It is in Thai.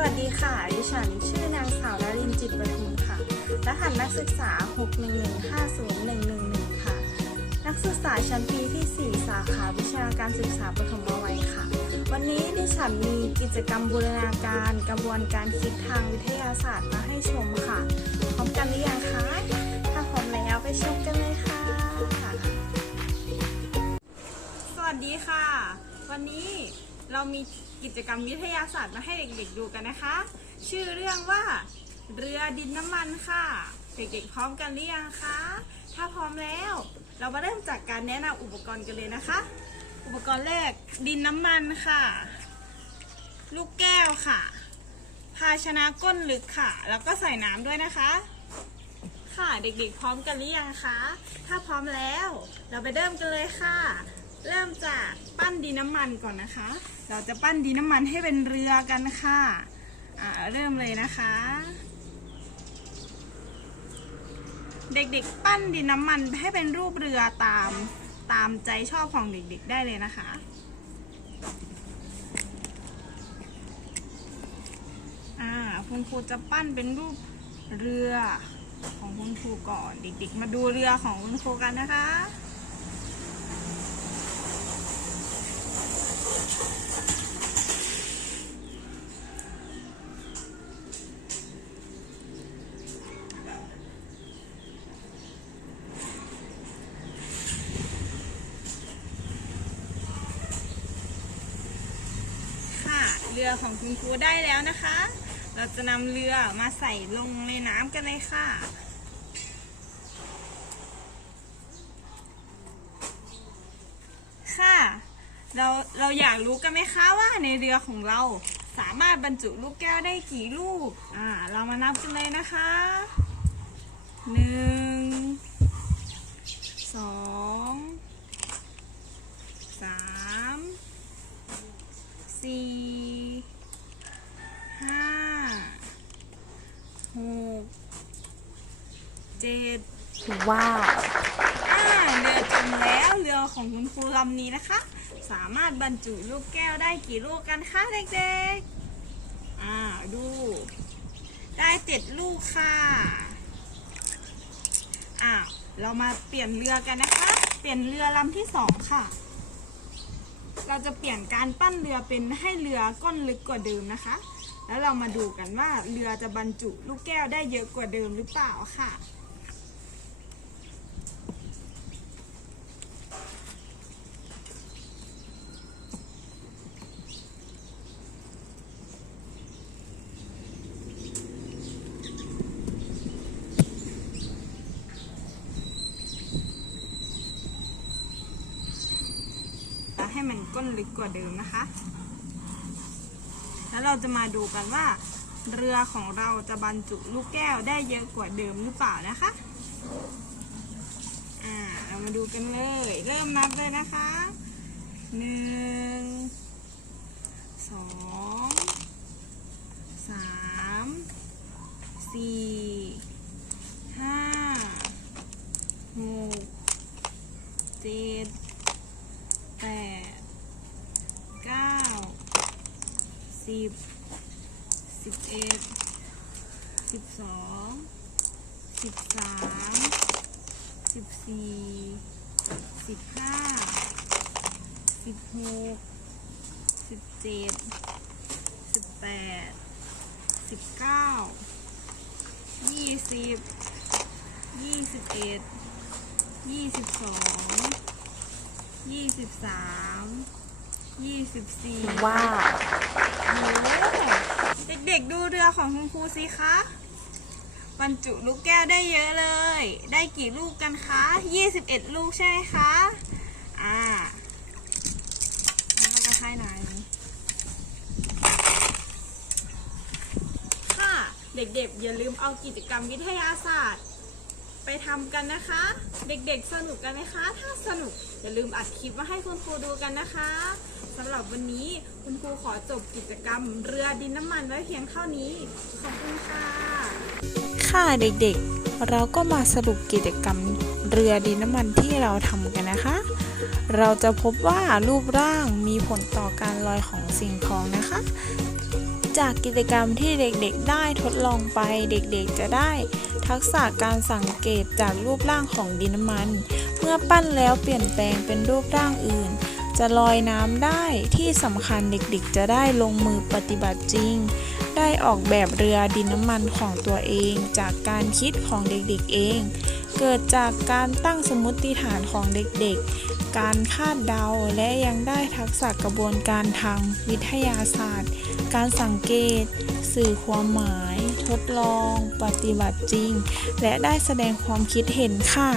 วัสดีค่ะ ดิฉันชื่อนางสาวดารินจิตประทุมค่ะ รหัสนักศึกษา 6115011 ค่ะ นักศึกษาชั้นปีที่ 4 สาขาวิชาการศึกษาปฐมวัยค่ะ วันนี้ดิฉันมีกิจกรรมบูรณาการกระบวนการคิดทางวิทยาศาสตร์มาให้ชมค่ะ พร้อมกันหรือยังคะ ถ้าพร้อมแล้วไปชมกันเลยค่ะ สวัสดีค่ะ วันนี้เรามี กิจกรรมวิทยาศาสตร์มาให้เด็กๆดูกันนะคะ ชื่อเรื่องว่า เรือดินน้ำมันค่ะ เด็กๆพร้อมกันหรือยังคะถ้าพร้อมแล้ว เรามาเริ่มจากการแนะนำอุปกรณ์กันเลยนะคะ อุปกรณ์แรกดินน้ำมันค่ะ ลูกแก้วค่ะ ภาชนะก้นลึกค่ะ แล้วก็ใส่น้ำด้วยนะคะค่ะเด็กๆพร้อมกันหรือยังคะ ถ้าพร้อมแล้ว เราไปเริ่มกันเลยค่ะ เริ่มจากปั้นดินน้ำมันก่อนนะคะ เราจะปั้นดินน้ำมันให้เป็นเรือกันค่ะเริ่มเลยนะคะ เด็กๆปั้นดินน้ำมันให้เป็นรูปเรือตามตามใจชอบของเด็กๆได้เลยนะคะอ่าคุณครูจะปั้นเป็นรูปเรือของคุณครูก่อน เด็กๆ มาดูเรือของคุณครูกันนะคะ ค่ะ เรือของคุณครูได้แล้วนะคะ เราจะนำเรือมาใส่ลงในน้ำกันเลยค่ะค่ะเราเราอยากรู้กันไหมคะว่าในเรือของเราสามารถบรรจุลูกแก้วได้กี่ลูก อ่า เรามานับกันเลยนะคะหนึ่งสองสามสี่ห้าหก เจ็ดว้าวอ่าเรือจมแล้วเรือของคุณครูลำนี้นะคะ สามารถบรรจุลูกแก้วได้กี่ลูกกันคะเด็กๆ อ่าดู ได้เจ็ดลูกค่ะอ่าเรามาเปลี่ยนเรือกันนะคะ เปลี่ยนเรือลำที่สองค่ะ เราจะเปลี่ยนการปั้นเรือเป็นให้เรือก้นลึกกว่าเดิมนะคะ แล้วเรามาดูกันว่าเรือจะบรรจุลูกแก้วได้เยอะกว่าเดิมหรือเปล่าค่ะแล้วให้มันก้นลึกกว่าเดิมนะคะ แล้วเราจะมาดูกันว่า เรือของเราจะบรรจุลูกแก้วได้เยอะกว่าเดิมหรือเปล่านะคะอ่าเรามาดูกันเลย เริ่มนับเลยนะคะหนึ่งสองสามสี่ ห้า หก เจ็ด แปดเก้า สิบเอ็ดสิบสองสิบสามสิบสี่สิบห้าสิบหกสิบเจ็ดสิบแปดสิบเก้ายี่สิบยี่สิบเอ็ดยี่สิบสองยี่สิบสาม ยี่สิบสี่ว้าวโอ้โหเด็กๆดูเรือของคุณครูสิคะบรรจุลูกแก้วได้เยอะเลย ได้กี่ลูกกันคะยี่สิบเอ็ดลูกใช่ไหมคะ อ่าแล้วเราจะให้หน่อยค่ะ เด็กๆ อย่าลืมเอากิจกรรมวิทยาศาสตร์ ไปทำกันนะคะ เด็กๆ สนุกกันไหมคะ ถ้าสนุกอย่าลืมอัดคลิปมาให้คุณครูดูกันนะคะ สำหรับวันนี้คุณครูขอจบกิจกรรม เรือดินน้ำมันไว้เพียงเท่านี้ ขอบคุณค่ะ ค่ะเด็กๆ เราก็มาสรุปกิจกรรมเรือดินน้ำมันที่เราทำกันนะคะ เราจะพบว่ารูปร่างมีผลต่อการลอยของสิ่งของนะคะ จากกิจกรรมที่เด็กๆได้ทดลองไปเด็กๆจะได้ทักษะการสังเกตจากรูปร่างของดินน้ำมัน เมื่อปั้นแล้วเปลี่ยนแปลงเป็นรูปร่างอื่น จะลอยน้ำได้ที่สำคัญเด็กๆ จะได้ลงมือปฏิบัติจริง ได้ออกแบบเรือดินน้ำมันของตัวเอง จากการคิดของเด็กๆเอง เกิดจากการตั้งสมมติฐานของเด็กๆ การคาดเดาและยังได้ทักษะกระบวนการทางวิทยาศาสตร์ การสังเกต สื่อความหมาย ทดลอง ปฏิบัติจริง และได้แสดงความคิดเห็นค่ะ